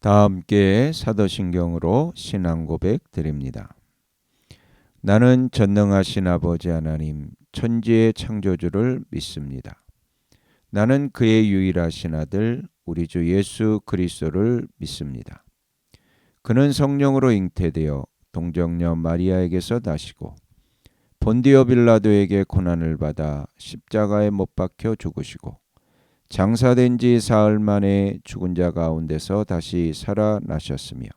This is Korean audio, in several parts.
다 함께 사도신경으로 신앙 고백 드립니다. 나는 전능하신 아버지 하나님 천지의 창조주를 믿습니다. 나는 그의 유일하신 아들 우리 주 예수 그리스도를 믿습니다. 그는 성령으로 잉태되어 동정녀 마리아에게서 나시고 본디오 빌라도에게 고난을 받아 십자가에 못 박혀 죽으시고 장사된 지 사흘 만에 죽은 자 가운데서 다시 살아나셨으며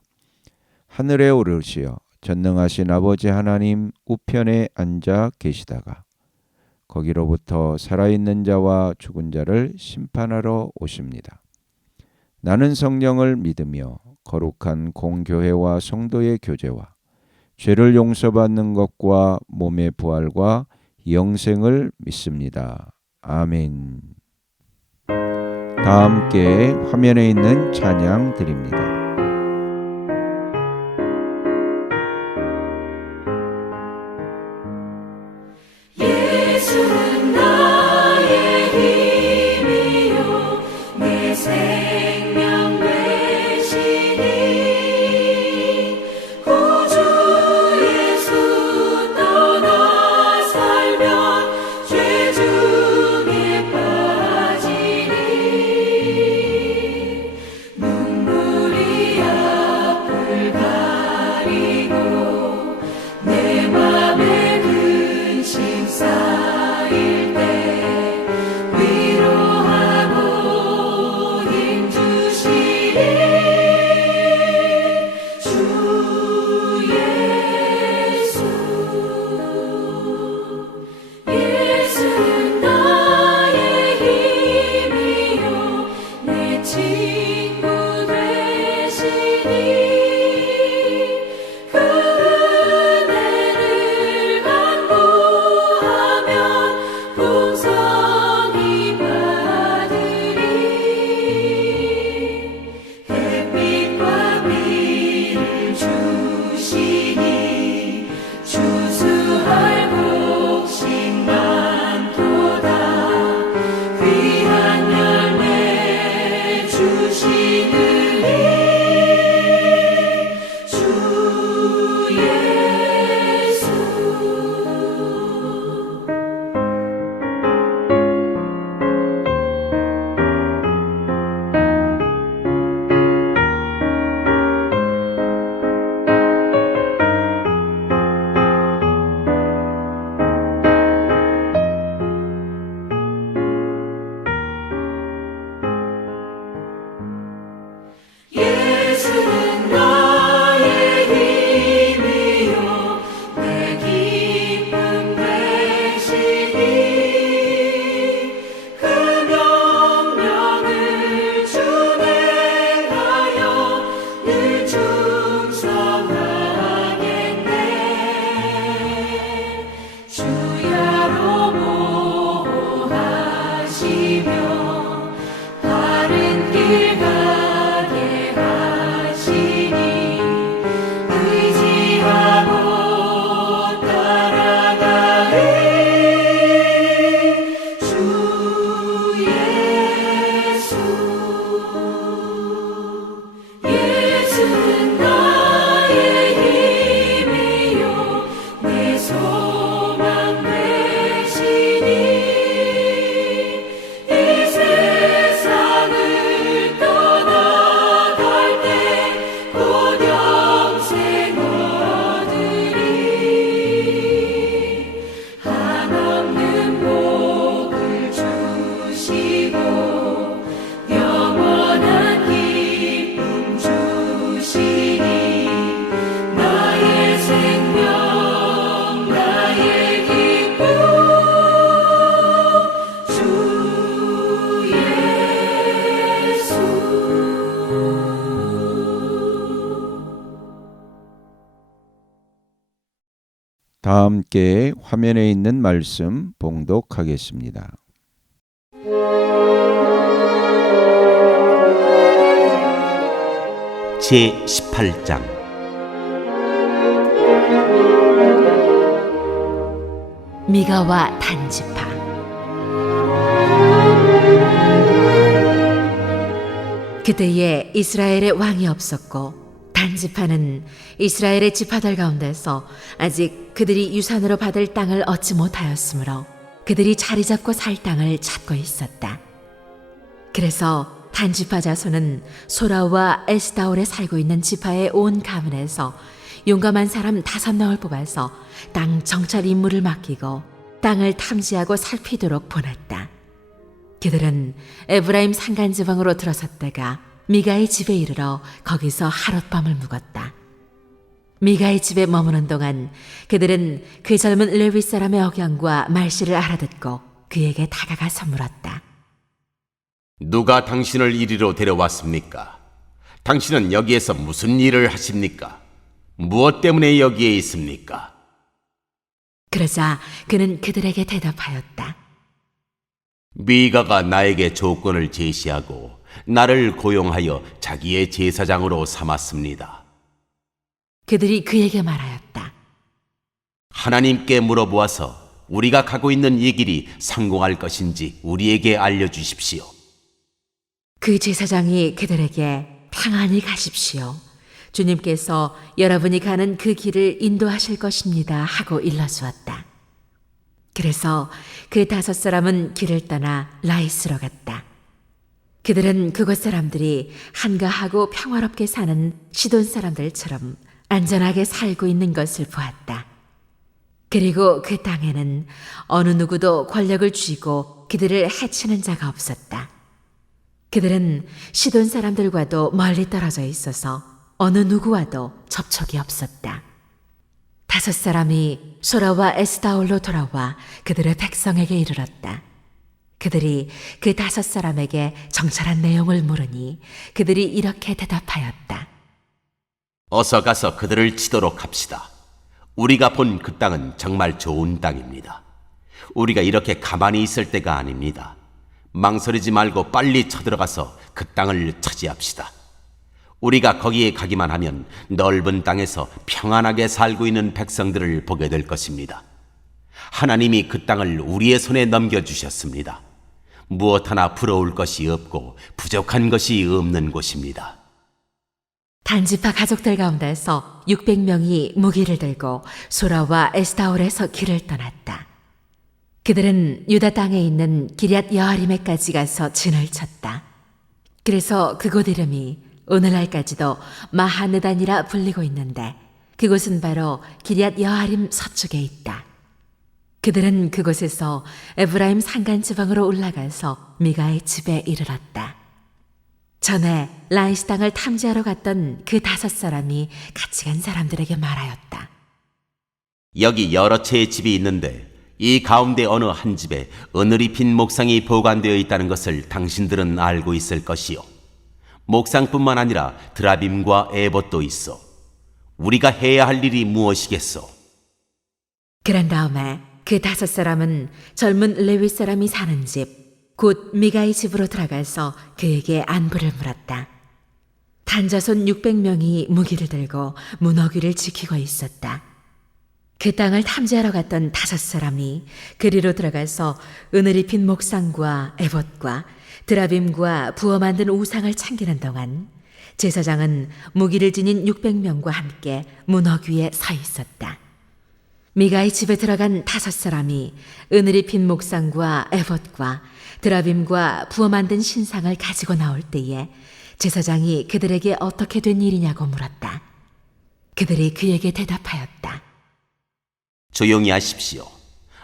하늘에 오르시어 전능하신 아버지 하나님 우편에 앉아 계시다가 거기로부터 살아있는 자와 죽은 자를 심판하러 오십니다. 나는 성령을 믿으며 거룩한 공교회와 성도의 교제와 죄를 용서받는 것과 몸의 부활과 영생을 믿습니다. 아멘. 다 함께 화면에 있는 찬양 드립니다. 예수는 나의 힘이요 내 생명 되시니 구주 예수 떠나 살면 죄 중에 빠지니 눈물이 앞을 가리고 내 맘에 근심 쌓일 때 위로하고 힘 주시리 주 예수. 예수는 나의 힘이요 내 친구 되시니 그 은혜를 간구하면 풍성히 받으리 햇빛과 비를 주시니 추수할 곡식 많도다 귀한 열매 주시느니 주 예수. 예수는 나의 힘이요 내 기쁨 되시니 그 명령을 준행하여 늘 충성하겠네 주야로 보호하시며 바른 길 가게 하시니 의지하고 따라가리 주 예수. 예수는 나의 힘이요 내 소망 되시니 이 세상을 떠나갈 때 곧 영생 얻으리 한없는 복을 주시고 영원한 기쁨 주시니 나의 생명 나의 기쁨 주 예수. 다 함께 화면에 있는 말씀 봉독하겠습니다. 제18장 미가와 단지파. 그때에 이스라엘에 왕이 없었고 단지파는 이스라엘의 지파들 가운데서 아직 그들이 유산으로 받을 땅을 얻지 못하였으므로 그들이 자리 잡고 살 땅을 찾고 있었다. 그래서 단지파 자손은 소라와 에스다올에 살고 있는 지파의 온 가문에서 용감한 사람 5명을 뽑아서 땅 정찰 임무를 맡기고 땅을 탐지하고 살피도록 보냈다. 그들은 에브라임 산간지방으로 들어섰다가 미가의 집에 이르러 거기서 하룻밤을 묵었다. 미가의 집에 머무는 동안 그들은 그 젊은 레위 사람의 억양과 말씨를 알아듣고 그에게 다가가서 물었다. 누가 당신을 이리로 데려왔습니까? 당신은 여기에서 무슨 일을 하십니까? 무엇 때문에 여기에 있습니까? 그러자 그는 그들에게 대답하였다. 미가가 나에게 조건을 제시하고 나를 고용하여 자기의 제사장으로 삼았습니다. 그들이 그에게 말하였다. 하나님께 물어보아서 우리가 가고 있는 이 길이 성공할 것인지 우리에게 알려주십시오. 그 제사장이 그들에게 평안히 가십시오. 주님께서 여러분이 가는 그 길을 인도하실 것입니다 하고 일러주었다. 그래서 그 5사람은 길을 떠나 라이스로 갔다. 그들은 그곳 사람들이 한가하고 평화롭게 사는 시돈 사람들처럼 안전하게 살고 있는 것을 보았다. 그리고 그 땅에는 어느 누구도 권력을 쥐고 그들을 해치는 자가 없었다. 그들은 시돈 사람들과도 멀리 떨어져 있어서 어느 누구와도 접촉이 없었다. 5사람이 소라와 에스다올로 돌아와 그들의 백성에게 이르렀다. 그들이 그 5사람에게 정찰한 내용을 물으니 그들이 이렇게 대답하였다. 어서 가서 그들을 치도록 합시다. 우리가 본 그 땅은 정말 좋은 땅입니다. 우리가 이렇게 가만히 있을 때가 아닙니다. 망설이지 말고 빨리 쳐들어가서 그 땅을 차지합시다. 우리가 거기에 가기만 하면 넓은 땅에서 평안하게 살고 있는 백성들을 보게 될 것입니다. 하나님이 그 땅을 우리의 손에 넘겨주셨습니다. 무엇 하나 부러울 것이 없고 부족한 것이 없는 곳입니다. 단지파 가족들 가운데서 600명이 무기를 들고 소라와 에스다올에서 길을 떠났다. 그들은 유다 땅에 있는 기럇 여아림에까지 가서 진을 쳤다. 그래서 그곳 이름이 오늘날까지도 마하느단이라 불리고 있는데 그곳은 바로 기럇 여아림 서쪽에 있다. 그들은 그곳에서 에브라임 산간지방으로 올라가서 미가의 집에 이르렀다. 전에 라이스 땅을 탐지하러 갔던 그 5사람이 같이 간 사람들에게 말하였다. 여기 여러 채의 집이 있는데 이 가운데 어느 한 집에 은을 입힌 목상이 보관되어 있다는 것을 당신들은 알고 있을 것이요. 목상뿐만 아니라 드라빔과 에봇도 있어. 우리가 해야 할 일이 무엇이겠소? 그런 다음에 그 5사람은 젊은 레위 사람이 사는 집, 곧 미가의 집으로 들어가서 그에게 안부를 물었다. 단자손 600명이 무기를 들고 문어귀를 지키고 있었다. 그 땅을 탐지하러 갔던 5사람이 그리로 들어가서 은을 입힌 목상과 에봇과 드라빔과 부어 만든 우상을 챙기는 동안 제사장은 무기를 지닌 600명과 함께 문어귀에 서 있었다. 미가의 집에 들어간 5사람이 은을 입힌 목상과 에봇과 드라빔과 부어 만든 신상을 가지고 나올 때에 제사장이 그들에게 어떻게 된 일이냐고 물었다. 그들이 그에게 대답하였다. 조용히 하십시오.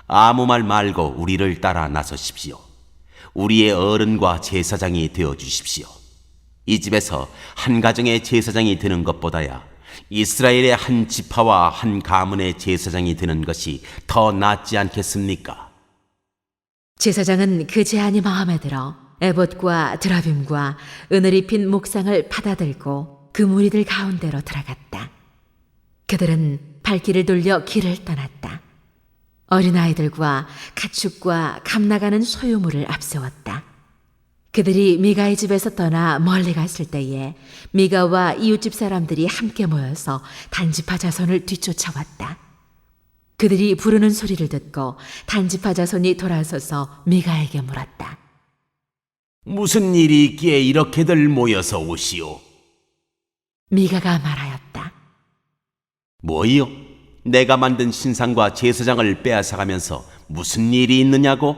아무 말 말고 우리를 따라 나서십시오. 우리의 어른과 제사장이 되어 주십시오. 이 집에서 한 가정의 제사장이 되는 것보다야 이스라엘의 한 지파와 한 가문의 제사장이 되는 것이 더 낫지 않겠습니까? 제사장은 그 제안이 마음에 들어 에봇과 드라빔과 은을 입힌 목상을 받아들고 그 무리들 가운데로 들어갔다. 그들은 발길을 돌려 길을 떠났다. 어린아이들과 가축과 감나가는 소유물을 앞세웠다. 그들이 미가의 집에서 떠나 멀리 갔을 때에 미가와 이웃집 사람들이 함께 모여서 단지파 자손을 뒤쫓아왔다. 그들이 부르는 소리를 듣고 단지파 자손이 돌아서서 미가에게 물었다. 무슨 일이 있기에 이렇게들 모여서 오시오? 미가가 말하였다. 뭐이요? 내가 만든 신상과 제사장을 빼앗아가면서 무슨 일이 있느냐고?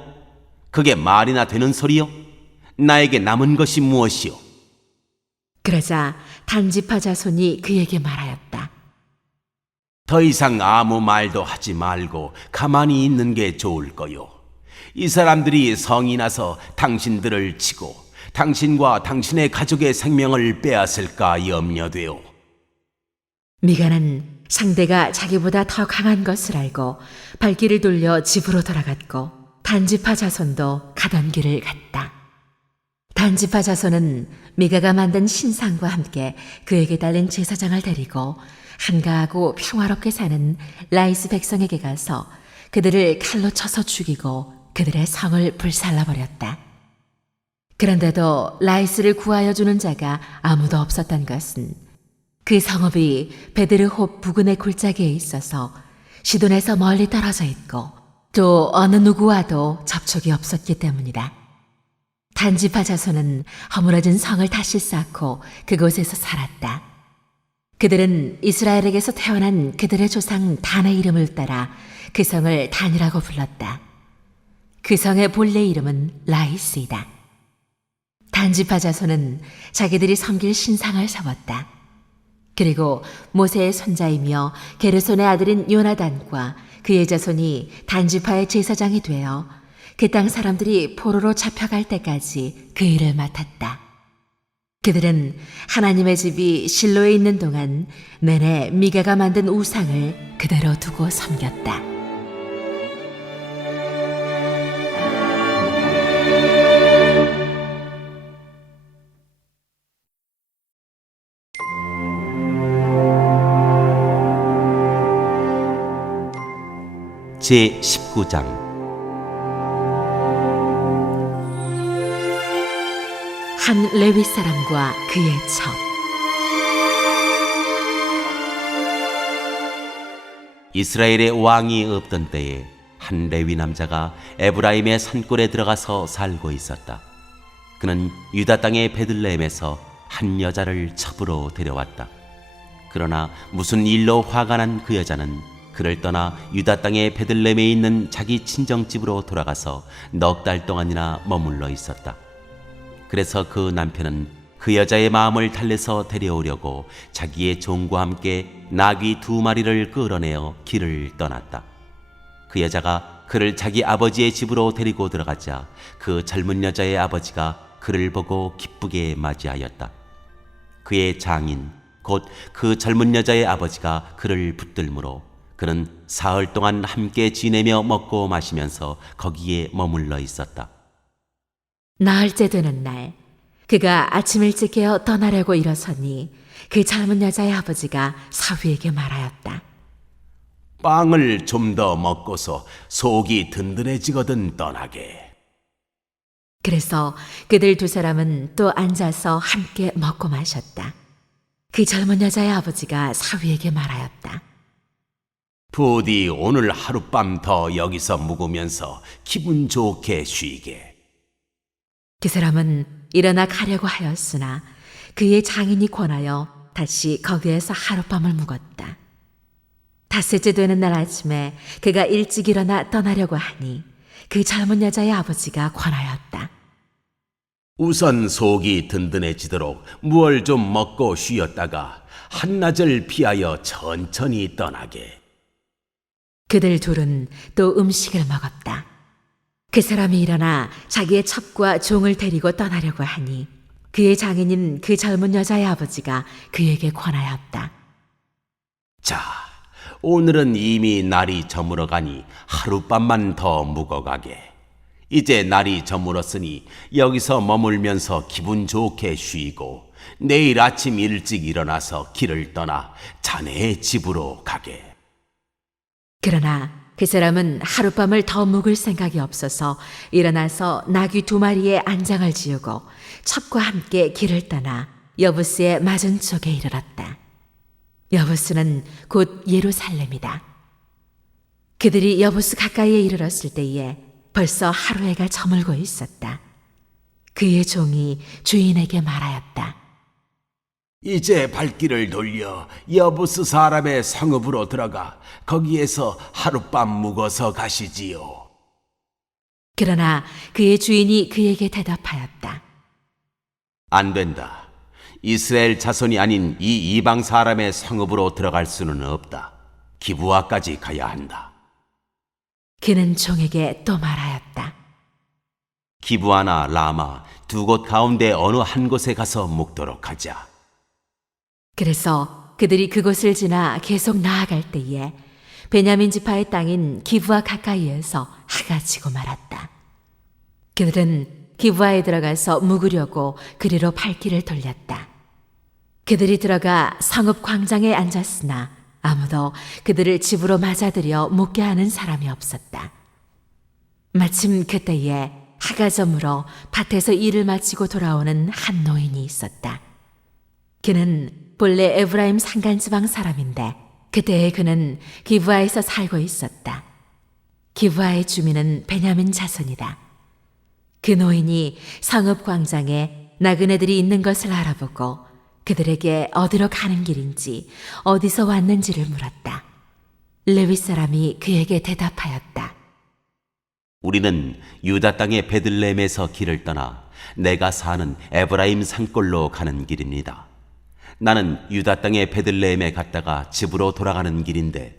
그게 말이나 되는 소리요? 나에게 남은 것이 무엇이요? 그러자 단지파 자손이 그에게 말하였다. 더 이상 아무 말도 하지 말고 가만히 있는 게 좋을 거요. 이 사람들이 성이 나서 당신들을 치고 당신과 당신의 가족의 생명을 빼앗을까 염려되오. 미가는 상대가 자기보다 더 강한 것을 알고 발길을 돌려 집으로 돌아갔고 단지파 자손도 가던 길을 갔다. 단지파 자손은 미가가 만든 신상과 함께 그에게 달린 제사장을 데리고 한가하고 평화롭게 사는 라이스 백성에게 가서 그들을 칼로 쳐서 죽이고 그들의 성을 불살라버렸다. 그런데도 라이스를 구하여 주는 자가 아무도 없었던 것은 그 성읍이 베드르홉 부근의 골짜기에 있어서 시돈에서 멀리 떨어져 있고 또 어느 누구와도 접촉이 없었기 때문이다. 단지파 자손은 허물어진 성을 다시 쌓고 그곳에서 살았다. 그들은 이스라엘에게서 태어난 그들의 조상 단의 이름을 따라 그 성을 단이라고 불렀다. 그 성의 본래 이름은 라이스이다. 단지파 자손은 자기들이 섬길 신상을 세웠다. 그리고 모세의 손자이며 게르손의 아들인 요나단과 그의 자손이 단지파의 제사장이 되어 그 땅 사람들이 포로로 잡혀갈 때까지 그 일을 맡았다. 그들은 하나님의 집이 실로에 있는 동안 내내 미가가 만든 우상을 그대로 두고 섬겼다. 제19장 한 레위 사람과 그의 첩. 이스라엘의 왕이 없던 때에 한 레위 남자가 에브라임의 산골에 들어가서 살고 있었다. 그는 유다 땅의 베들레헴에서 한 여자를 첩으로 데려왔다. 그러나 무슨 일로 화가 난 그 여자는 그를 떠나 유다 땅의 베들레헴에 있는 자기 친정집으로 돌아가서 넉 달 동안이나 머물러 있었다. 그래서 그 남편은 그 여자의 마음을 달래서 데려오려고 자기의 종과 함께 나귀 2마리를 끌어내어 길을 떠났다. 그 여자가 그를 자기 아버지의 집으로 데리고 들어가자 그 젊은 여자의 아버지가 그를 보고 기쁘게 맞이하였다. 그의 장인 곧 그 젊은 여자의 아버지가 그를 붙들므로 그는 사흘 동안 함께 지내며 먹고 마시면서 거기에 머물러 있었다. 나흘째 되는 날, 그가 아침 일찍 깨어 떠나려고 일어서니 그 젊은 여자의 아버지가 사위에게 말하였다. 빵을 좀 더 먹고서 속이 든든해지거든 떠나게. 그래서 그들 두 사람은 또 앉아서 함께 먹고 마셨다. 그 젊은 여자의 아버지가 사위에게 말하였다. 부디 오늘 하룻밤 더 여기서 묵으면서 기분 좋게 쉬게. 그 사람은 일어나 가려고 하였으나 그의 장인이 권하여 다시 거기에서 하룻밤을 묵었다. 닷새째 되는 날 아침에 그가 일찍 일어나 떠나려고 하니 그 젊은 여자의 아버지가 권하였다. 우선 속이 든든해지도록 무얼 좀 먹고 쉬었다가 한낮을 피하여 천천히 떠나게. 그들 둘은 또 음식을 먹었다. 그 사람이 일어나 자기의 첩과 종을 데리고 떠나려고 하니 그의 장인인 그 젊은 여자의 아버지가 그에게 권하였다. 자, 오늘은 이미 날이 저물어 가니 하룻밤만 더 묵어가게. 이제 날이 저물었으니 여기서 머물면서 기분 좋게 쉬고 내일 아침 일찍 일어나서 길을 떠나 자네의 집으로 가게. 그러나 그 사람은 하룻밤을 더 묵을 생각이 없어서 일어나서 나귀 2마리에 안장을 지우고 첩과 함께 길을 떠나 여부스의 맞은쪽에 이르렀다. 여부스는 곧 예루살렘이다. 그들이 여부스 가까이에 이르렀을 때에 벌써 하루해가 저물고 있었다. 그의 종이 주인에게 말하였다. 이제 발길을 돌려 여부스 사람의 성읍으로 들어가 거기에서 하룻밤 묵어서 가시지요. 그러나 그의 주인이 그에게 대답하였다. 안 된다. 이스라엘 자손이 아닌 이 이방 사람의 성읍으로 들어갈 수는 없다. 기브아까지 가야 한다. 그는 종에게 또 말하였다. 기브아나 라마 두 곳 가운데 어느 한 곳에 가서 묵도록 하자. 그래서 그들이 그곳을 지나 계속 나아갈 때에 베냐민 지파의 땅인 기브아 가까이에서 해가 지고 말았다. 그들은 기브아에 들어가서 묵으려고 그리로 발길을 돌렸다. 그들이 들어가 성읍 광장에 앉았으나 아무도 그들을 집으로 맞아들여 묵게 하는 사람이 없었다. 마침 그때에 해가 저물어 밭에서 일을 마치고 돌아오는 한 노인이 있었다. 그는 본래 에브라임 산간지방 사람인데 그때에 그는 기브아에서 살고 있었다. 기브아의 주민은 베냐민 자손이다. 그 노인이 성읍 광장에 나그네들이 있는 것을 알아보고 그들에게 어디로 가는 길인지 어디서 왔는지를 물었다. 레위 사람이 그에게 대답하였다. 우리는 유다 땅의 베들레헴에서 길을 떠나 내가 사는 에브라임 산골로 가는 길입니다. 나는 유다 땅의 베들레헴에 갔다가 집으로 돌아가는 길인데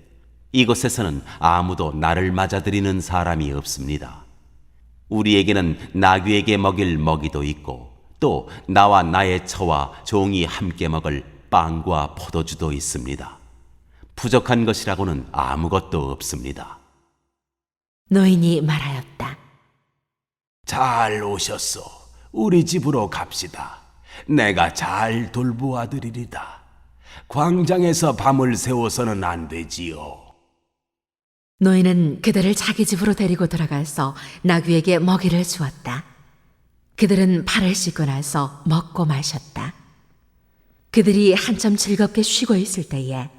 이곳에서는 아무도 나를 맞아들이는 사람이 없습니다. 우리에게는 나귀에게 먹일 먹이도 있고 또 나와 나의 처와 종이 함께 먹을 빵과 포도주도 있습니다. 부족한 것이라고는 아무것도 없습니다. 노인이 말하였다. 잘 오셨소. 우리 집으로 갑시다. 내가 잘 돌보아드리리다. 광장에서 밤을 새워서는 안 되지요. 노인은 그들을 자기 집으로 데리고 들어가서 나귀에게 먹이를 주었다. 그들은 발을 씻고 나서 먹고 마셨다. 그들이 한참 즐겁게 쉬고 있을 때에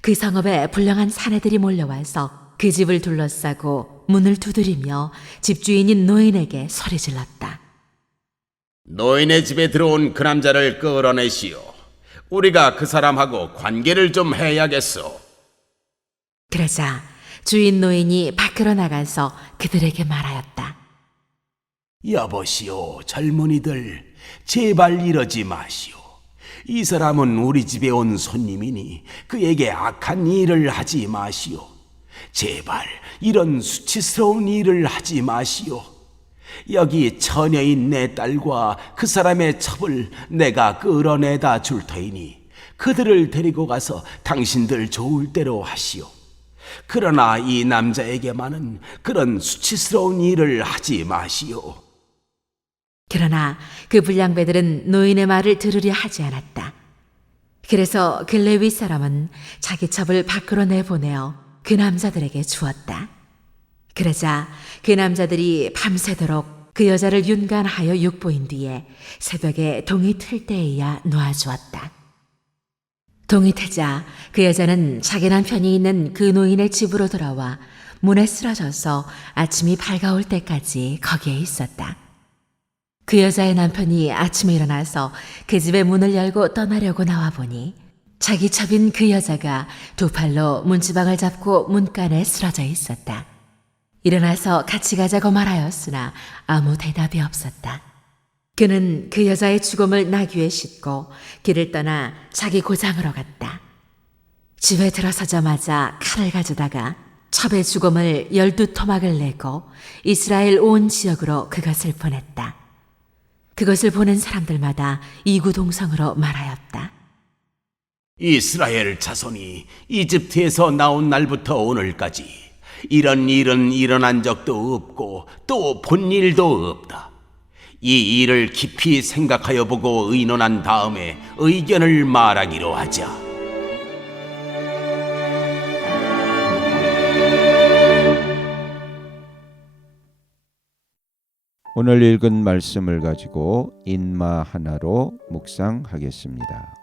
그 성읍에 불량한 사내들이 몰려와서 그 집을 둘러싸고 문을 두드리며 집주인인 노인에게 소리질렀다. 노인의 집에 들어온 그 남자를 끌어내시오. 우리가 그 사람하고 관계를 좀 해야겠소. 그러자 주인 노인이 밖으로 나가서 그들에게 말하였다. 여보시오, 젊은이들, 제발 이러지 마시오. 이 사람은 우리 집에 온 손님이니 그에게 악한 일을 하지 마시오. 제발 이런 수치스러운 일을 하지 마시오. 여기 처녀인 내 딸과 그 사람의 첩을 내가 끌어내다 줄 터이니 그들을 데리고 가서 당신들 좋을 대로 하시오. 그러나 이 남자에게만은 그런 수치스러운 일을 하지 마시오. 그러나 그 불량배들은 노인의 말을 들으려 하지 않았다. 그래서 그 레위 사람은 자기 첩을 밖으로 내보내어 그 남자들에게 주었다. 그러자 그 남자들이 밤새도록 그 여자를 윤간하여 육보인 뒤에 새벽에 동이 틀 때에야 놓아주었다. 동이 트자 그 여자는 자기 남편이 있는 그 노인의 집으로 돌아와 문에 쓰러져서 아침이 밝아올 때까지 거기에 있었다. 그 여자의 남편이 아침에 일어나서 그 집의 문을 열고 떠나려고 나와보니 자기 첩인 그 여자가 두 팔로 문지방을 잡고 문간에 쓰러져 있었다. 일어나서 같이 가자고 말하였으나 아무 대답이 없었다. 그는 그 여자의 죽음을 나귀에 싣고 길을 떠나 자기 고장으로 갔다. 집에 들어서자마자 칼을 가져다가 첩의 죽음을 12토막을 내고 이스라엘 온 지역으로 그것을 보냈다. 그것을 보는 사람들마다 이구동성으로 말하였다. 이스라엘 자손이 이집트에서 나온 날부터 오늘까지 이런 일은 일어난 적도 없고 또 본 일도 없다. 이 일을 깊이 생각하여 보고 의논한 다음에 의견을 말하기로 하자. 오늘 읽은 말씀을 가지고 인마 하나로 묵상하겠습니다.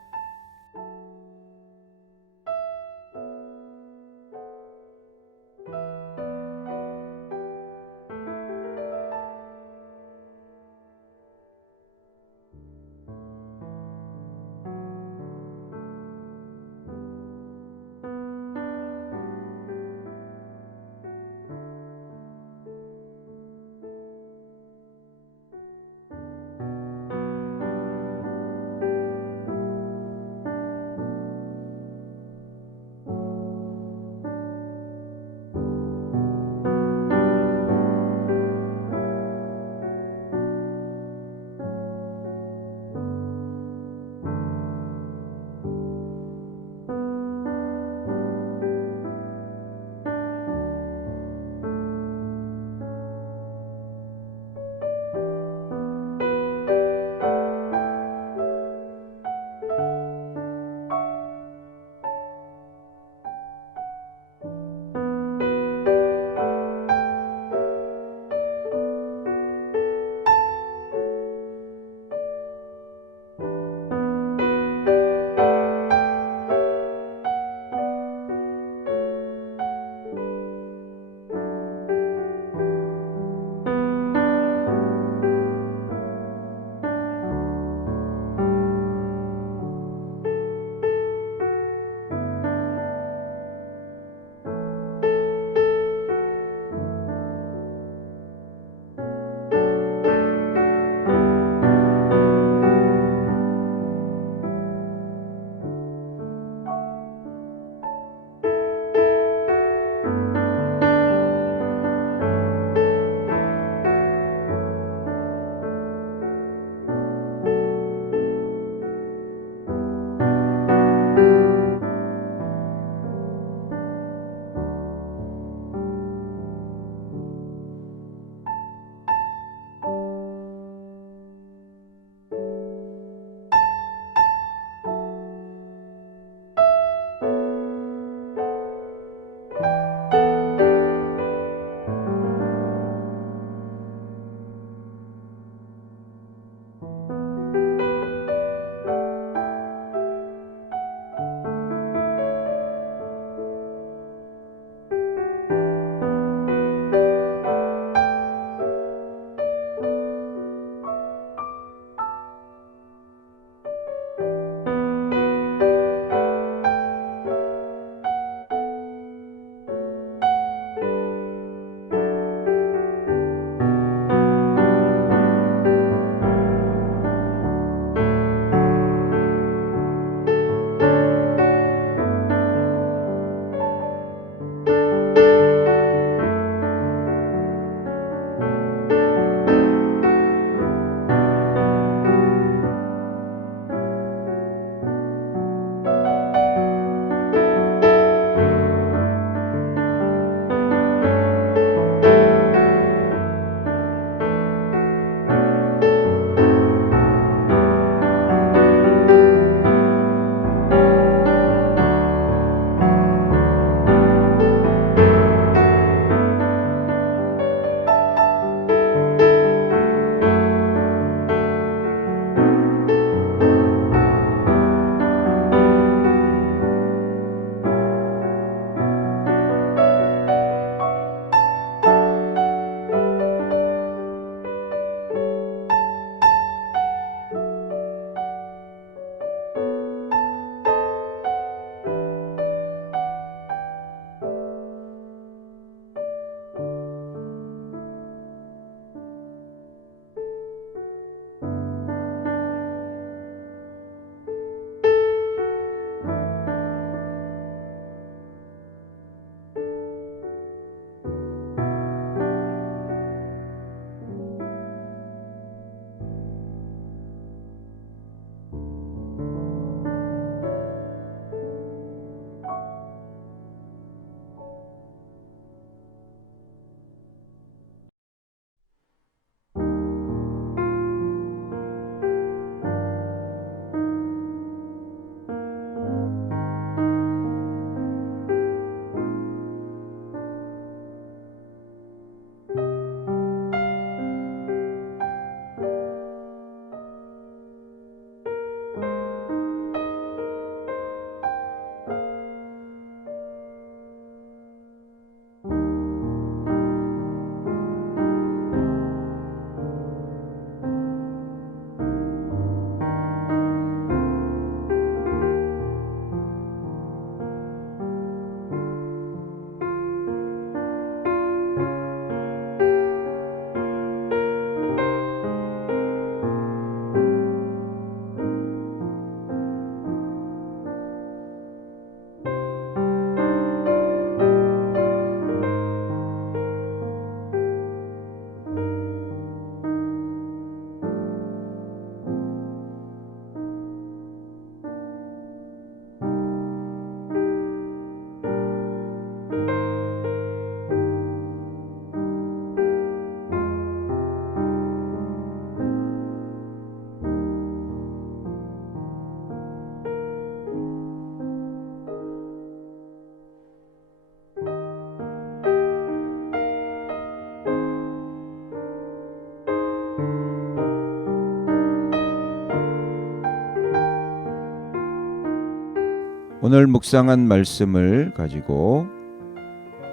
오늘 묵상한 말씀을 가지고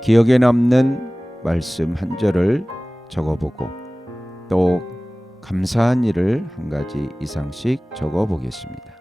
기억에 남는 말씀 한 절을 적어보고 또 감사한 일을 한 가지 이상씩 적어보겠습니다.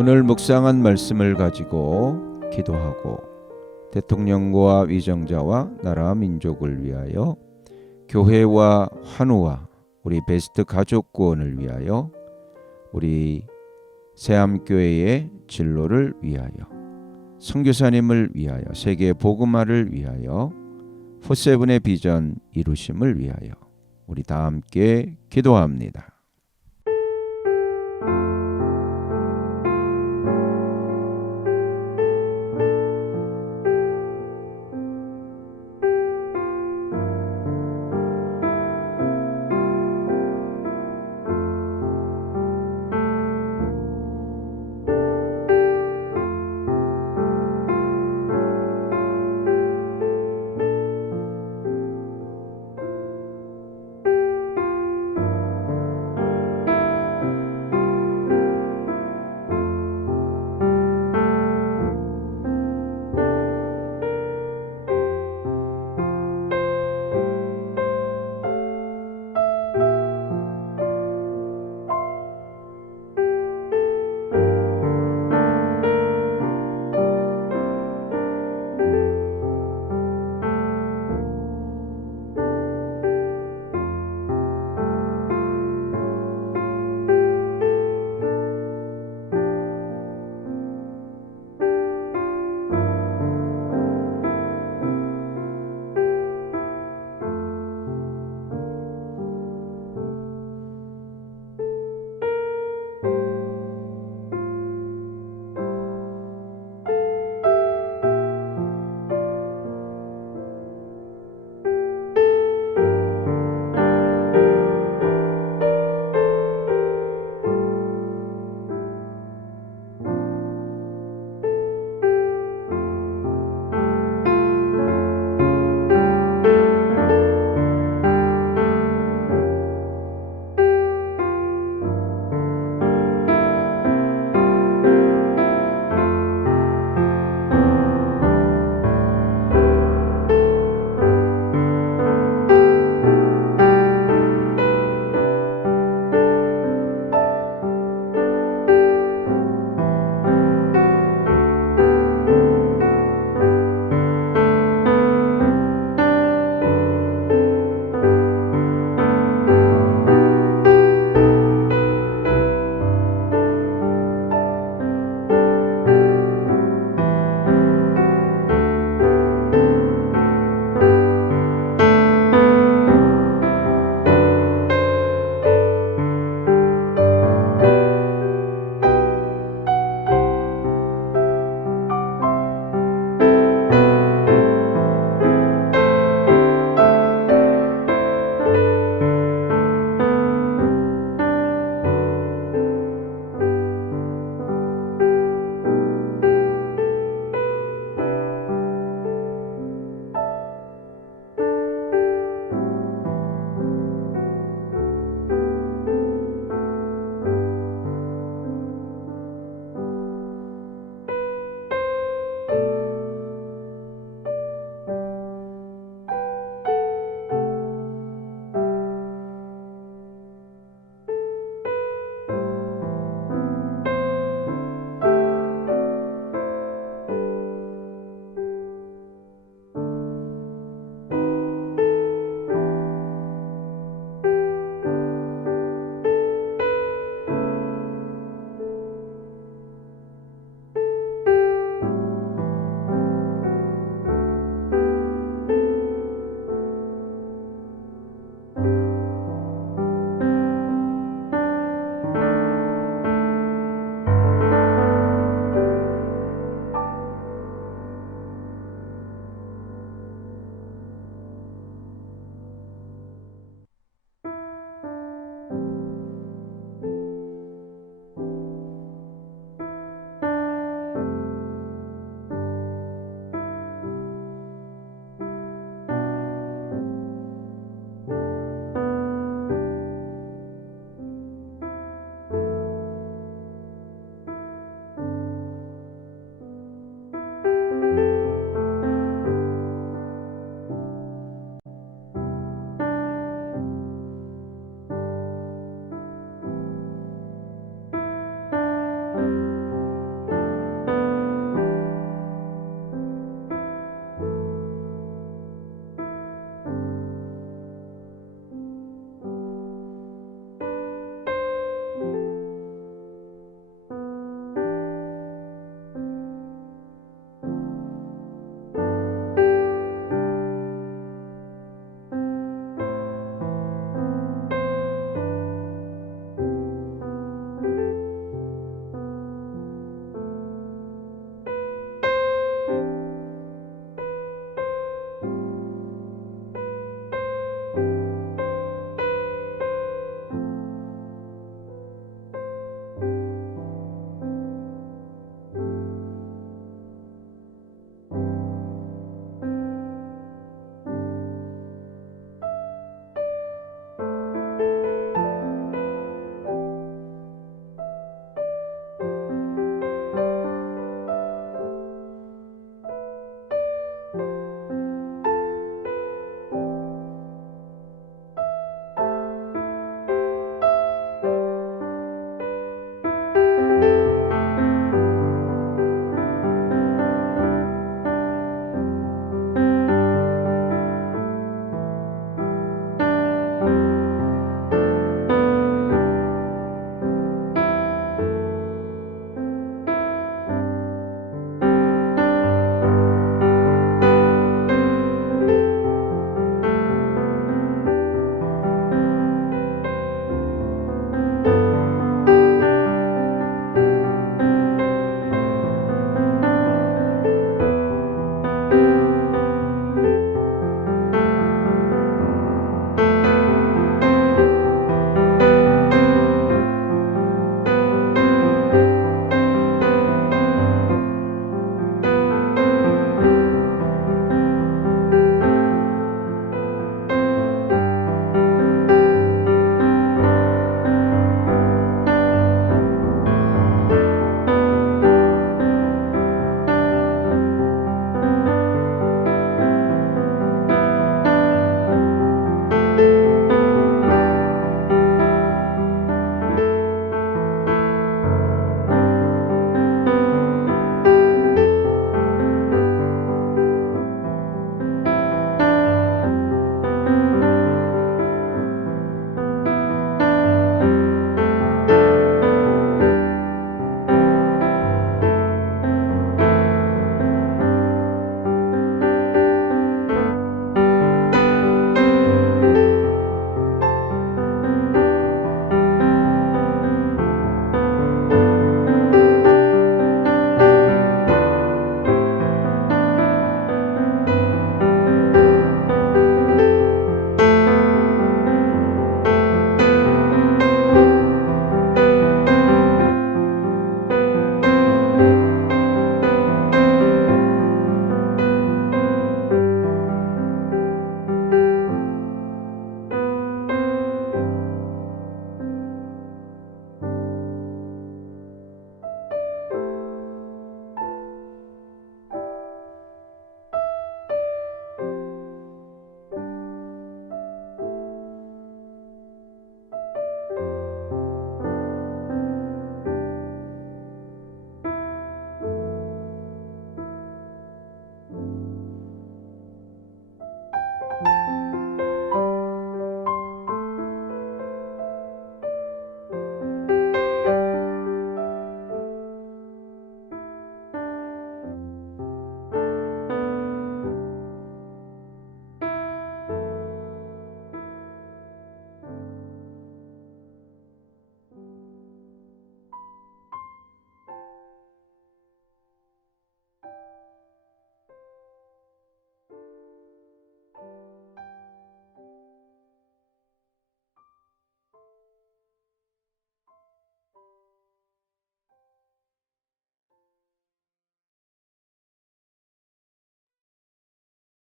오늘 묵상한 말씀을 가지고 기도하고 대통령과 위정자와 나라 민족을 위하여 교회와 환우와 우리 베스트 가족 구원을 위하여 우리 새암교회의 진로를 위하여 선교사님을 위하여 세계 복음화를 위하여 포세븐의 비전 이루심을 위하여 우리 다 함께 기도합니다.